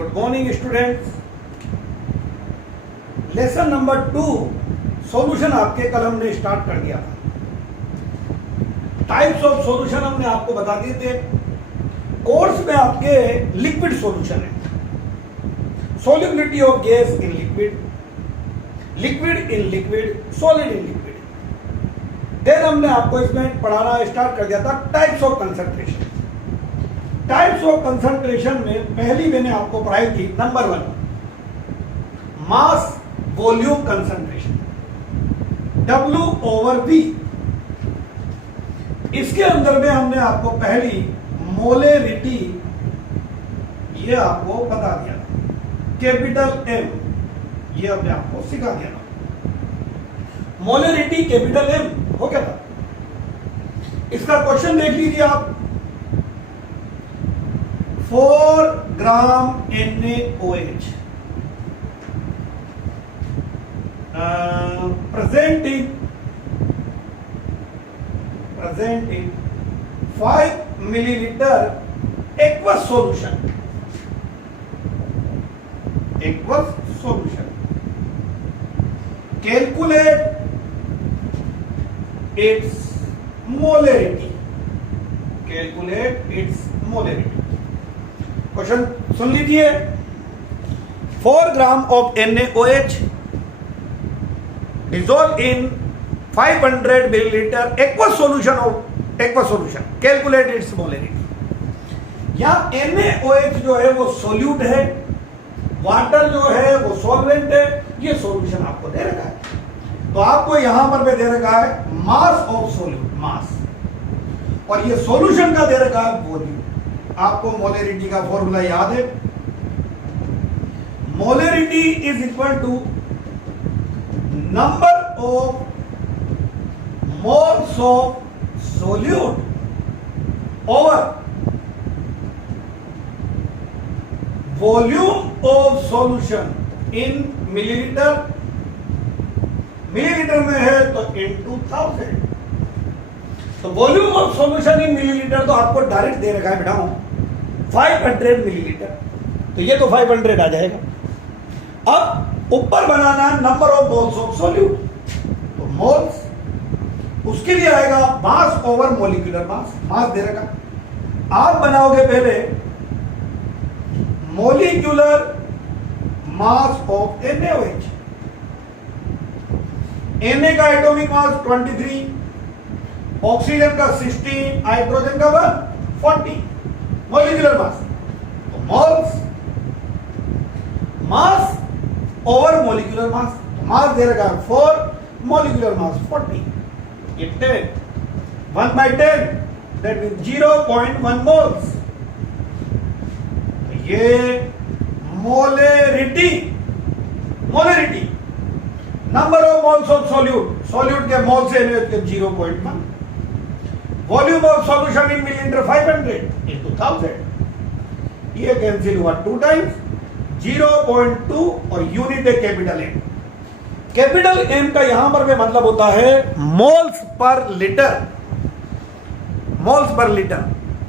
Good morning students. Lesson number 2 solution आपके कल हमने स्टार्ट कर दिया था। टाइप्स ऑफ सॉल्यूशन हमने आपको बता दिए थे। कोर्स में आपके लिक्विड सॉल्यूशन है, solubility of gas in liquid, liquid in liquid, solid in liquid। Then हमने आपको इसमें पढ़ाना स्टार्ट कर दिया था types of concentration. Types of concentration में पहली मैंने आपको पढ़ाई थी number 1 mass volume concentration, W/V। इसके अंदर में हमने आपको पहली मोलेरिटी ये आपको बता दिया था, कैपिटल M ये हमने आपको सिखा दिया था। मोलेरिटी कैपिटल M हो गया था। इसका क्वेश्चन देख लीजिए आप। 4 ग्राम NaOH present in 5 milliliter aqueous solution। Calculate its molarity। Question सुन लीजिए। 4 gram of NaOH dissolved in 500 milliliter aqueous solution। Calculate its molarity। यहाँ NaOH जो है वो सोल्यूट है, वाटर जो है वो सॉल्वेंट है। ये सॉल्यूशन आपको दे रखा है, तो आपको यहां पर भी दे रखा है मास ऑफ सोल्यूट, मास, और ये सॉल्यूशन का दे रखा है वॉल्यूम। आपको मोलेरिटी का फॉर्मूला याद है। Molarity is equal to number of moles of solute over volume of solution in millilitre. Millilitre में है तो इनटू 1000। तो volume of solution in millilitre तो आपको डायरेक्ट दे रखा है बेटा 500 मिलीलीटर, तो ये तो 500 आ जाएगा। अब ऊपर बनाना है number of moles of solute, तो मोल्स उसके लिए आएगा मास ओवर मोलिकुलर मास। मास दे रखा, आप बनाओगे पहले molecular mass of NaOH। Na का एटॉमिक मास 23, ऑक्सीजन का 16, हाइड्रोजन का 40 मोलिकुलर मास। तो moles mass over molecular mass, mass दे रखा है 4, मोलिकुलर मास 40। ये 10 1/10 दैट मीन 0.1 मोल्स। ये molarity number of moles of solute के मोल से 0.1। Volume of solution in millilitre 500 into 1000। ये कैंसिल हुआ 2 टाइम्स, 0.2 और यूनिट है कैपिटल M। कैपिटल M का यहां पर भी मतलब होता है मोल्स पर लीटर।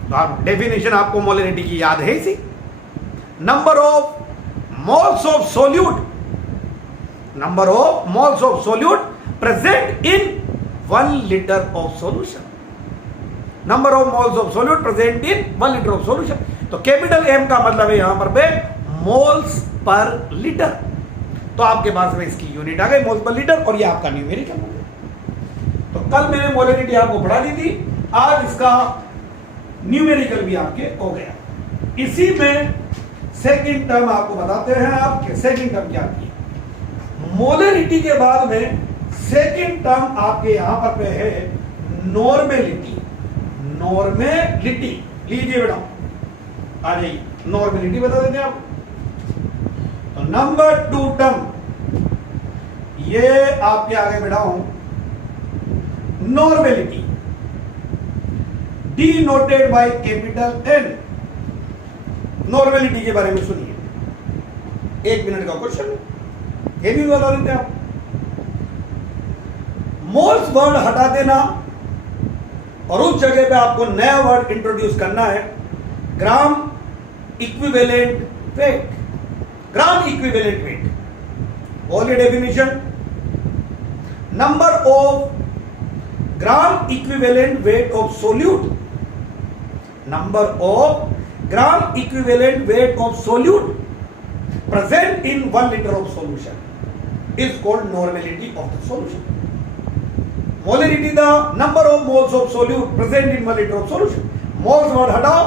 तो आप डेफिनेशन आपको मोलेरिटी की याद है इसी। Number of moles of solute present in 1 litre of solution. Number of moles of solute present in 1 litre of solution. तो कैपिटल M का मतलब है यहां पर पे मोल्स पर लीटर। तो आपके पास में इसकी यूनिट आ गई मोल्स पर लीटर, और ये आपका न्यूमेरिकल हो गया। तो कल मैंने मोलेरिटी आपको पढ़ा दी थी, आज इसका न्यूमेरिकल भी आपके हो गया। इसी में सेकंड टर्म आपको बताते हैं। आपके सेकंड टर्म क्या की, मोलेरिटी के बाद में सेकंड टर्म आपके यहां पर पे है नॉर्मेलिटी। लीजिए बेटा, आ जाइए, नॉर्मेलिटी बता देते हैं आप। तो नंबर 2 टर्म ये आपके आगे बैठाऊं normality, denoted by capital N। Normality के बारे में सुनिए, 1 मिनट का क्वेश्चन, ये भी बता देते हैं आप। मोल्स वर्ड हटा देना और उस जगह पे आपको नया वर्ड इंट्रोड्यूस करना है, gram equivalent weight. Gram equivalent weight, बोलिए definition. Number of gram equivalent weight of solute, number of gram equivalent weight of solute present in 1 liter of solution is called normality of the solution. Molarity, the number of moles of solute present in 1 liter of solution. Moles word हटाओ,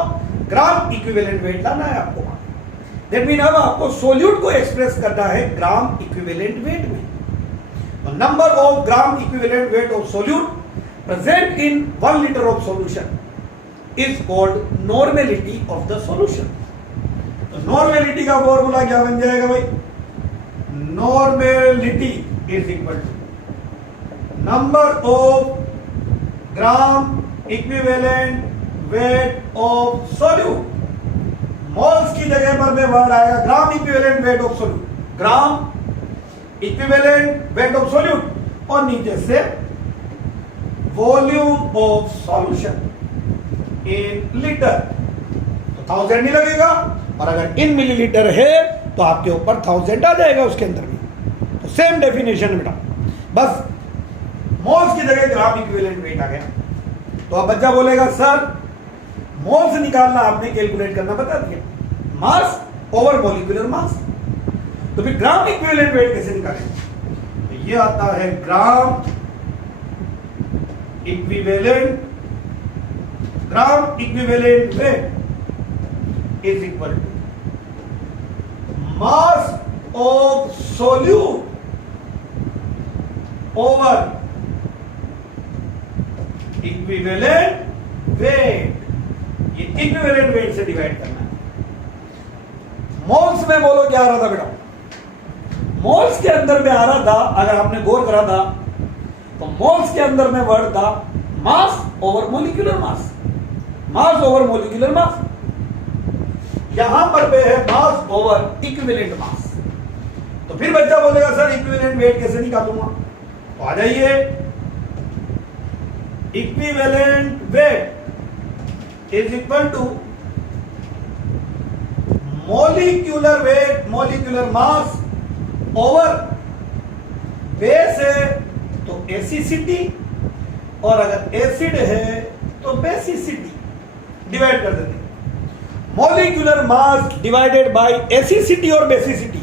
ग्राम equivalent wait लाना है आपको। That mean अब आपको solute को express करना है gram equivalent wait में। Number of gram equivalent weight of solute present in 1 liter of solution is called normality of the solution. Normality का फॉर्मूला क्या बन जाएगा भाई? Normality is equal to number of gram equivalent weight of solute. Moles की जगह पर में word आएगा gram equivalent weight of solute, gram equivalent weight of solute, और नीचे से volume of solution in litre. तो 1000 नहीं लगेगा, और अगर इन मिलीलीटर है तो आपके ऊपर 1000 आ जाएगा उसके अंदर भी। तो सेम डेफिनेशन बेटा, बस मोल्स की जगह ग्राम इक्विवेलेंट वेट आ गया। तो अब बच्चा बोलेगा सर मोल्स निकालना आपने कैलकुलेट करना बता दिया, मास ओवर मॉलिक्यूलर मास, तो फिर ग्राम इक्विवेलेंट वेट कैसे निकालेंगे? तो ये आता है gram equivalent wait is equal to mass of solute over equivalent weight। ये equivalent weight से डिवाइड करना है। मोल्स में बोलो क्या आ रहा था बेटा? मोल्स के अंदर में आ रहा था, अगर आपने गौर करा था तो मोल्स के अंदर में वर्ड था मास ओवर मोलिकुलर मास, मास ओवर मोलिकुलर मास। यहां पर पे है मास ओवर इक्विवेलेंट मास। तो फिर बच्चा बोलेगा सर इक्विवेलेंट वेट कैसे निकालूंगा? तो आ जाइए, equivalent weight is equal to molecular weight, molecular mass over base है तो एसिसिटी, और अगर एसिड है तो बेसिसिटी, डिवाइड कर देते हैं। Molecular mass divided by acidity और basicity,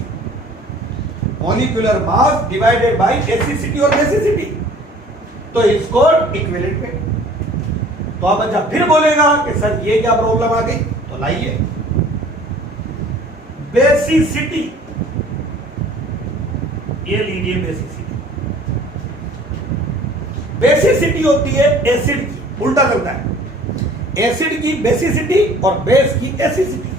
molecular mass divided by acidity और बेसिसिटी, तो इज कॉल्ड इक्विवेलेंट वेट। तो अब बच्चा फिर बोलेगा कि सर ये क्या प्रॉब्लम आ गई? तो लाइए, बेसिसिटी, ये लीजिए बेसिसिटी। बेसिसिटी होती है एसिड की, उल्टा चलता है, एसिड की बेसिसिटी और बेस की acidity.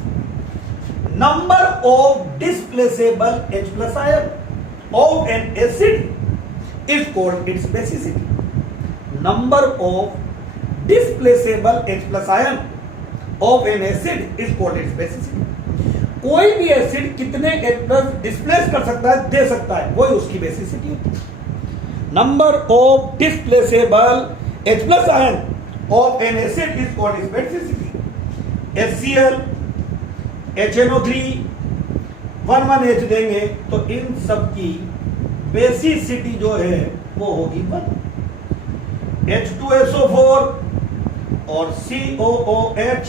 Number of displaceable H plus ion of an acid is called its basicity. Number of displaceable H plus ion of an acid is called its basicity. कोई भी acid कितने H plus displace कर सकता है, दे सकता है, वही उसकी बेसिसिटी होती है। Number of displaceable H plus ion of an acid is called its basicity। HCl, HNO3, 1,1H देंगे तो इन सब की बेसिसिटी जो है वो होगी 1। H2SO4 और COOH,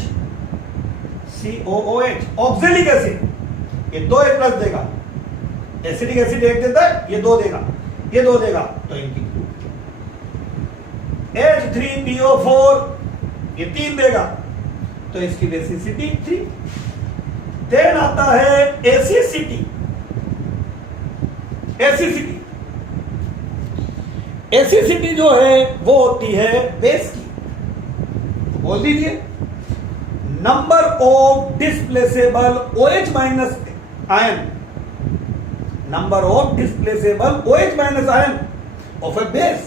ऑक्जेलिक एसिड, ये 2 H प्लस देगा, एसिडिक एसिड 1 देता है, ये 2 देगा, ये 2 देगा, तो इनकी H3PO4 ये 3 देगा, तो इसकी बेसिसिटी 3। देन आता है एसिसिटी। एसिसिटी, एसिसिटी जो है वो होती है बेस की। बोल दीजिए, number of displaceable OH minus ion, number of displaceable OH minus ion of a base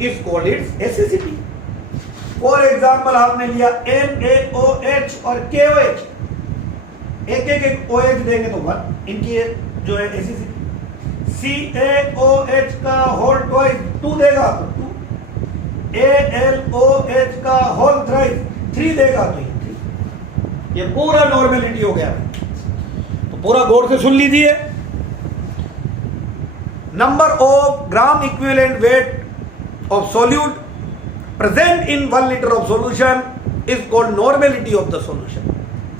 is called its acidity। For example आपने लिया NaOH और KOH, एक OH देंगे तो 1, इनकी जो है एसिडिटी। CaOH का होल ट्वाइस 2 देगा तो 2, AlOH का होल थ्राइस 3 देगा तो ये 3। ये पूरा नॉर्मेलिटी हो गया। तो पूरा गौर से सुन लीजिए। Number of gram equivalent weight of solute present in 1 litre of solution is called normality of the solution.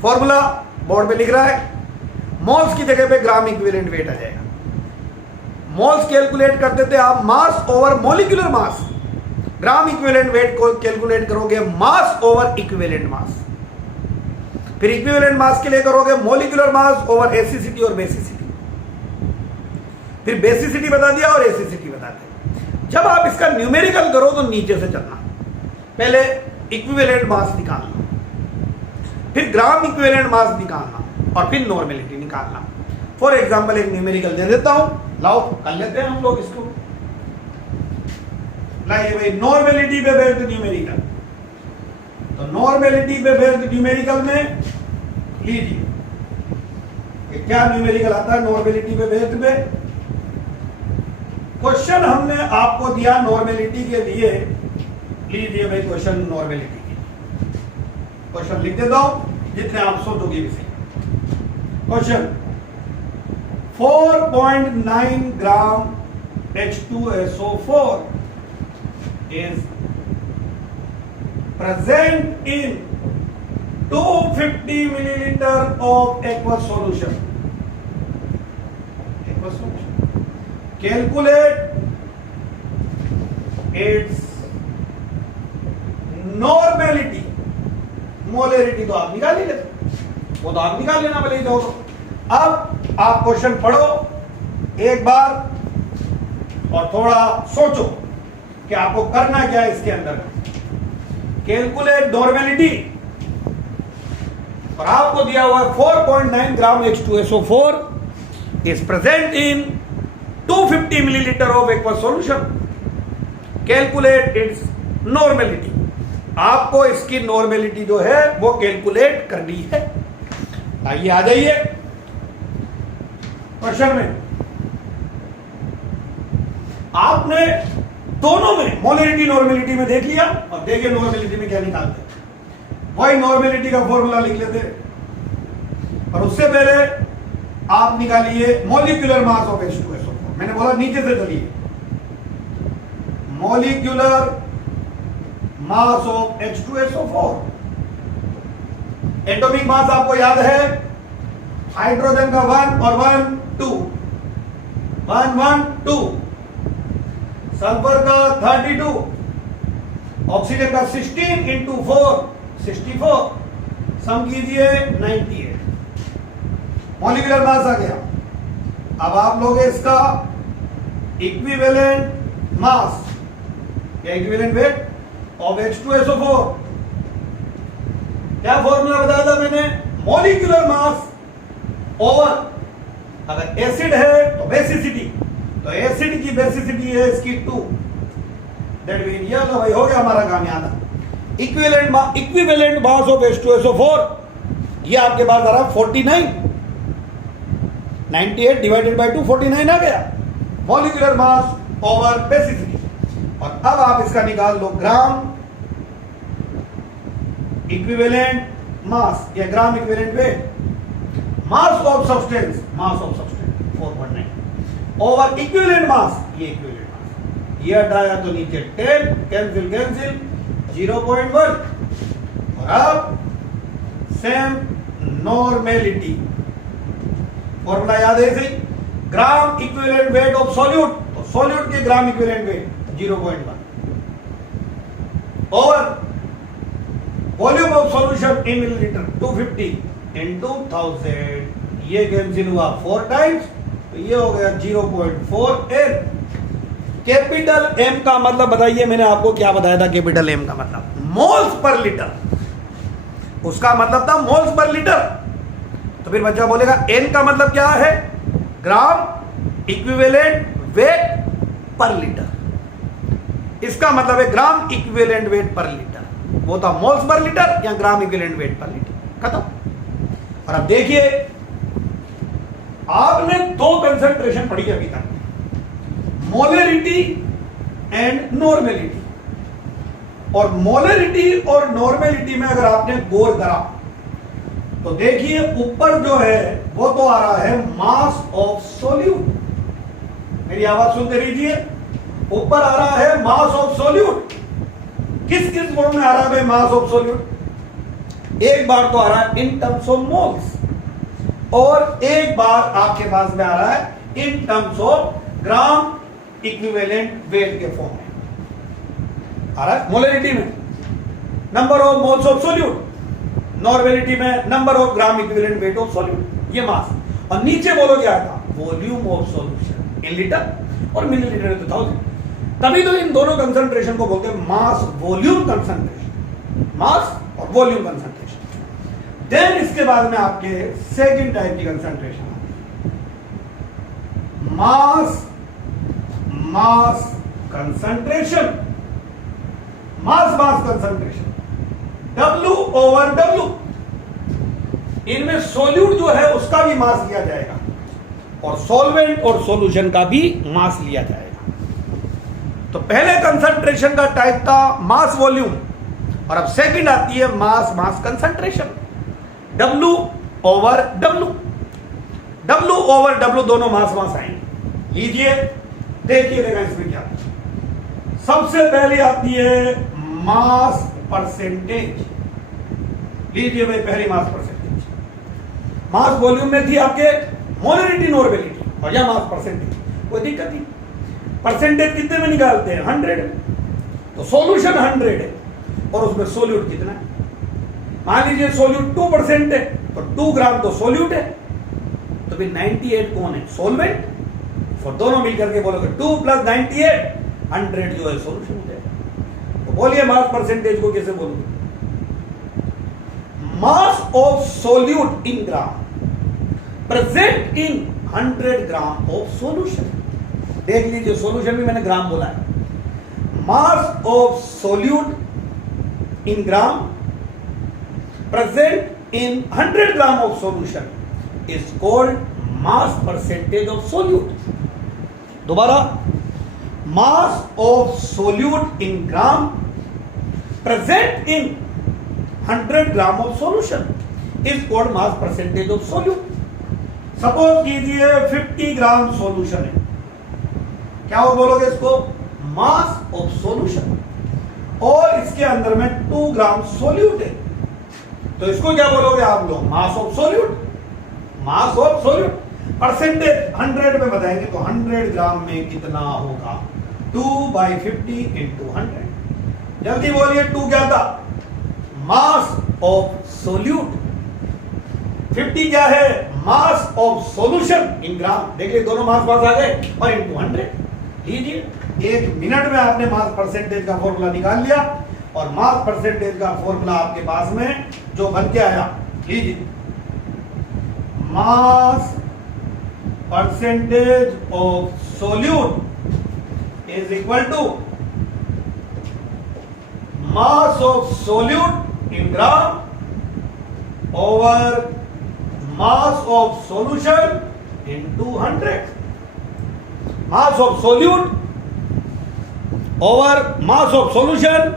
Formula board पे लिख रहा है, मोल्स की जगह पे ग्राम इक्विवेलेंट वेट आ जाएगा। मोल्स कैलकुलेट करते थे आप मास ओवर मॉलिक्यूलर मास, ग्राम इक्विवेलेंट वेट को कैलकुलेट करोगे मास ओवर इक्विवेलेंट मास। फिर इक्विवेलेंट मास के लिए करोगे मॉलिक्यूलर मास ओवर एसिसिटी और बेसिसिटी। फिर बेसिसिटी बता दिया और एसिसिटी बता दिया। जब आप इसका न्यूमेरिकल करो तो नीचे से चलना, पहले इक्विवेलेंट मास निकालना, फिर ग्राम इक्विवेलेंट मास निकालना और फिर नॉर्मेलिटी निकालना। फॉर एग्जांपल एक न्यूमेरिकल दे देता हूं, लाओ कर लेते हैं हम लोग इसको। लाइए भाई, नॉर्मेलिटी पे बेस्ड न्यूमेरिकल। तो नॉर्मेलिटी पे बेस्ड न्यूमेरिकल में लीजिए क्या न्यूमेरिकल आता है नॉर्मेलिटी पे बेस्ड में। क्वेश्चन हमने आपको दिया नॉर्मेलिटी के लिए, लीजिए भाई क्वेश्चन नॉर्मेलिटी के लिए। क्वेश्चन लिख देता हूं जितने आप सोचोगे इसे। Question 4.9 gram H2SO4 is present in 250 milliliter of aqueous solution. Aqueous solution. Calculate its normality. Molarity तो आप निकाल ही लेते, वो तो आप निकाल लेना भले ही जाओ। अब आप क्वेश्चन पढ़ो एक बार और थोड़ा सोचो कि आपको करना क्या है इसके अंदर। कैलकुलेट नॉर्मेलिटी, और आपको दिया हुआ 4.9 ग्राम H2SO4 is present in 250 milliliter of aqueous solution. Calculate its normality. आपको इसकी नॉर्मेलिटी जो है वो कैलकुलेट करनी है। आइए आ जाइए क्वेश्चन में। आपने दोनों में मोलरिटी नॉर्मेलिटी में देख लिया और देखिए नॉर्मेलिटी में क्या निकालते हैं। वही नॉर्मेलिटी का फॉर्मूला लिख लेते और उससे पहले आप निकालिए मॉलिक्यूलर मास ऑफ H2SO4। मैंने बोला नीचे से चलिए, molecular mass of H2SO4। Atomic mass आपको याद है, हाइड्रोजन का 1 और 1 2 1 1 2, सल्फर का 32, ऑक्सीजन का 16 इंटू 4 64, सम कीजिए 98। मॉलिक्यूलर मास आ गया। अब आप लोग इसका इक्विवेलेंट मास या इक्विवेलेंट वेट ऑफ H2SO4। क्या फॉर्मूला बताया था मैंने? मॉलिक्यूलर मास ओवर, अगर एसिड है तो बेसिसिटी, तो एसिड की बेसिसिटी है इसकी 2। दैट मीन ये तो भाई हो गया हमारा काम याद। इक्विवेलेंट मास ऑफ H2SO4 ये आपके पास आ रहा 49, 98 डिवाइडेड बाय 2 49 आ गया मॉलिक्यूलर मास ओवर बेसिसिटी। और अब आप इसका निकाल लो ग्राम इक्विवेलेंट मास या ग्राम equivalent wait. Mass of substance 4.9 over equivalent mass, ये इक्विवेलेंट मास, ये हटाया तो नीचे 10 कैंसिल 0.1। और अब सेम नॉर्मेलिटी फॉर्मूला याद है इसे, ग्राम इक्विवेलेंट वेट ऑफ सॉल्यूट, तो सॉल्यूट के ग्राम इक्विवेलेंट वेट 0.1 और volume of solution in millilitre 250 into 1000, ये कैंसिल हुआ 4 टाइम्स, तो ये हो गया 0.4N। कैपिटल M का मतलब बताइए, मैंने आपको क्या बताया था? कैपिटल M का मतलब मोल्स पर लीटर, उसका मतलब था मोल्स पर लीटर। तो फिर बच्चा बोलेगा N का मतलब क्या है? ग्राम इक्विवेलेंट वेट पर लीटर। इसका मतलब है ग्राम इक्विवेलेंट वेट पर लीटर, वो था मोल्स पर लीटर या ग्राम इक्विवेलेंट वेट पर लीटर, खत्म। और अब देखिए, आपने 2 कंसंट्रेशन पढ़ी अभी तक, मोलरिटी एंड नॉर्मेलिटी। और मोलरिटी और नॉर्मेलिटी में अगर आपने गौर करा तो देखिए ऊपर जो है वो तो आ रहा है मास ऑफ सोल्यूट, मेरी आवाज सुनते रहिए, ऊपर आ रहा है मास ऑफ सोल्यूट। किस किस फॉर्म में आ रहा है भाई मास ऑफ सोल्यूट? एक बार तो आ रहा है इन टर्म्स ऑफ मोल्स, और एक बार आपके पास में आ रहा है in terms of gram equivalent weight के फॉर्म में आ रहा है, मोलरिटी में number of moles of solute, normality में number of gram equivalent weight of solute, ये मास। और नीचे बोलो क्या था, volume of solution in litre और मिलीलीटर टू 1000। तभी तो इन दोनों कंसंट्रेशन को बोलते हैं मास वॉल्यूम कंसंट्रेशन, मास और वॉल्यूम कंसंट्रेशन। देन इसके बाद में आपके सेकंड टाइप की कंसंट्रेशन आती है, मास मास कंसंट्रेशन, मास mass concentration, W over W। इनमें सोल्यूट जो है उसका भी मास लिया जाएगा और सॉल्वेंट और सॉल्यूशन का भी मास लिया जाएगा। तो पहले कंसंट्रेशन का टाइप था मास वॉल्यूम, और अब सेकंड आती है mass mass concentration, W over W। W over W दोनों मास मास आएंगे। लीजिए देखिएगा इसमें क्या, सबसे पहले आती है मास परसेंटेज। लीजिए भाई पहली मास परसेंटेज, मास वॉल्यूम में थी आपके मोलरिटी नॉर्मेलिटी, और यह मास परसेंटेज, कोई दिक्कत नहीं। परसेंटेज कितने में निकालते हैं? 100। तो सॉल्यूशन 100 है और उसमें सोल्यूट कितना है? मान लीजिए सोल्यूट 2% है, तो 2 ग्राम तो सोल्यूट है, तो फिर 98 कौन है? सोलवेंट। और दोनों मिलकर के बोलोगे 2 + 98 100 जो है सोल्यूशन हो जाएगा। तो बोलिए मास परसेंटेज को कैसे बोलोगे? Mass of solute in gram present in 100 gram of solution. देख लीजिए सॉल्यूशन भी मैंने ग्राम बोला है। Mass of solute in gram present in 100 gram of solution is called mass percentage of solute. दोबारा, mass of solute in gram present in 100 gram of solution is called mass percentage of solute. Suppose कीजिए 50 gram solution है, क्या वो बोलोगे इसको? Mass of solution. और इसके अंदर में 2 ग्राम सोल्यूट है, तो इसको क्या बोलोगे आप लोग? मास of solute. Mass of solute percentage 100 में बताएंगे तो 100 ग्राम में कितना होगा? 2/50 × 100। जल्दी बोलिए 2 क्या था? मास ऑफ सोल्यूट। 50 क्या है? मास ऑफ सॉल्यूशन इन ग्राम। देखिए दोनों मास पास आ गए और × 100। लीजिए 1 मिनट में आपने मास परसेंटेज का फॉर्मूला निकाल लिया, और मास परसेंटेज का फॉर्मूला आपके पास में जो बन के आया, लीजिए mass percentage of solute is equal to mass of solute in gram over mass of solution into 100. Mass of solute over mass of solution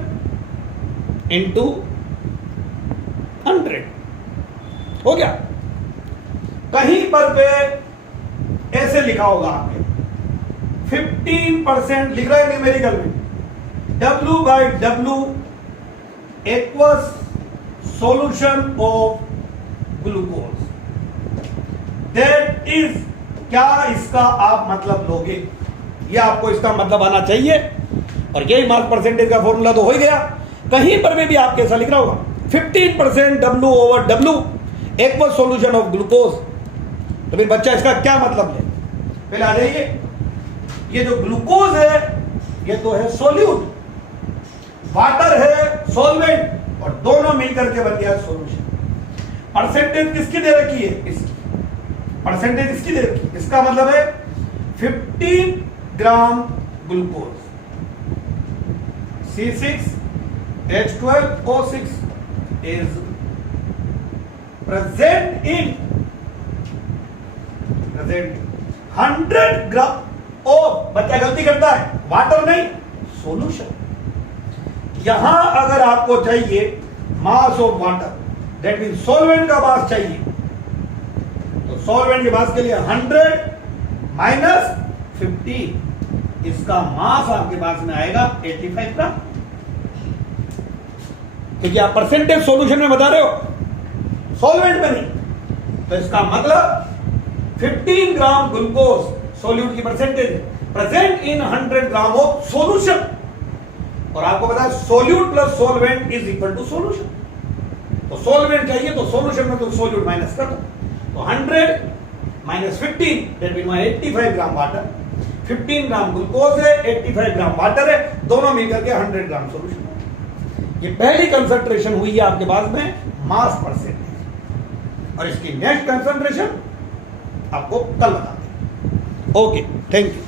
into 100. हो गया? कहीं पर पे ऐसे लिखा होगा आपके 15% लिख रहा है न्यूमेरिकल में, W/W equals solution of glucose. That is, क्या इसका आप मतलब लोगे? ये आपको इसका मतलब आना चाहिए, और यही मास परसेंटेज का फॉर्मूला तो हो ही गया। कहीं पर भी आपके ऐसा लिख रहा होगा 15% W/W equals solution of glucose, तो फिर बच्चा इसका क्या मतलब ले? पहले आ जाइए, ये जो ग्लूकोज है ये तो है सोल्यूट, वाटर है सॉल्वेंट, और दोनों मिलकर के बन गया सॉल्यूशन। परसेंटेज किसकी दे रखी है? इसकी। परसेंटेज इसकी दे रखी है, इसका मतलब है 15 gram glucose C6H12O6 is present in 100 gram of, बच्चा गलती करता है, वाटर नहीं सॉल्यूशन। यहां अगर आपको चाहिए mass of water that mean solvent का मास चाहिए, तो सॉल्वेंट के मास के लिए 100 माइनस 15, इसका मास आपके पास में आएगा 85 ग्राम, क्योंकि आप परसेंटेज सॉल्यूशन में बता रहे हो, सॉल्वेंट में नहीं। तो इसका मतलब 15 ग्राम ग्लूकोज सॉल्यूट की percentage present in 100 gram of solution, और आपको पता है solute plus solvent is equal to solution. तो सॉल्वेंट चाहिए तो सॉल्यूशन में तो सॉल्यूट माइनस कर दो, तो 100 minus 15 that mean 85 gram water, 15 gram glucose है, 85 ग्राम वाटर है, दोनों मिलकर के 100 ग्राम सॉल्यूशन। ये पहली कंसंट्रेशन हुई है आपके पास में मास परसेंटेज, और इसकी नेक्स्ट कंसंट्रेशन आपको कल बताते हैं। Okay, thank you.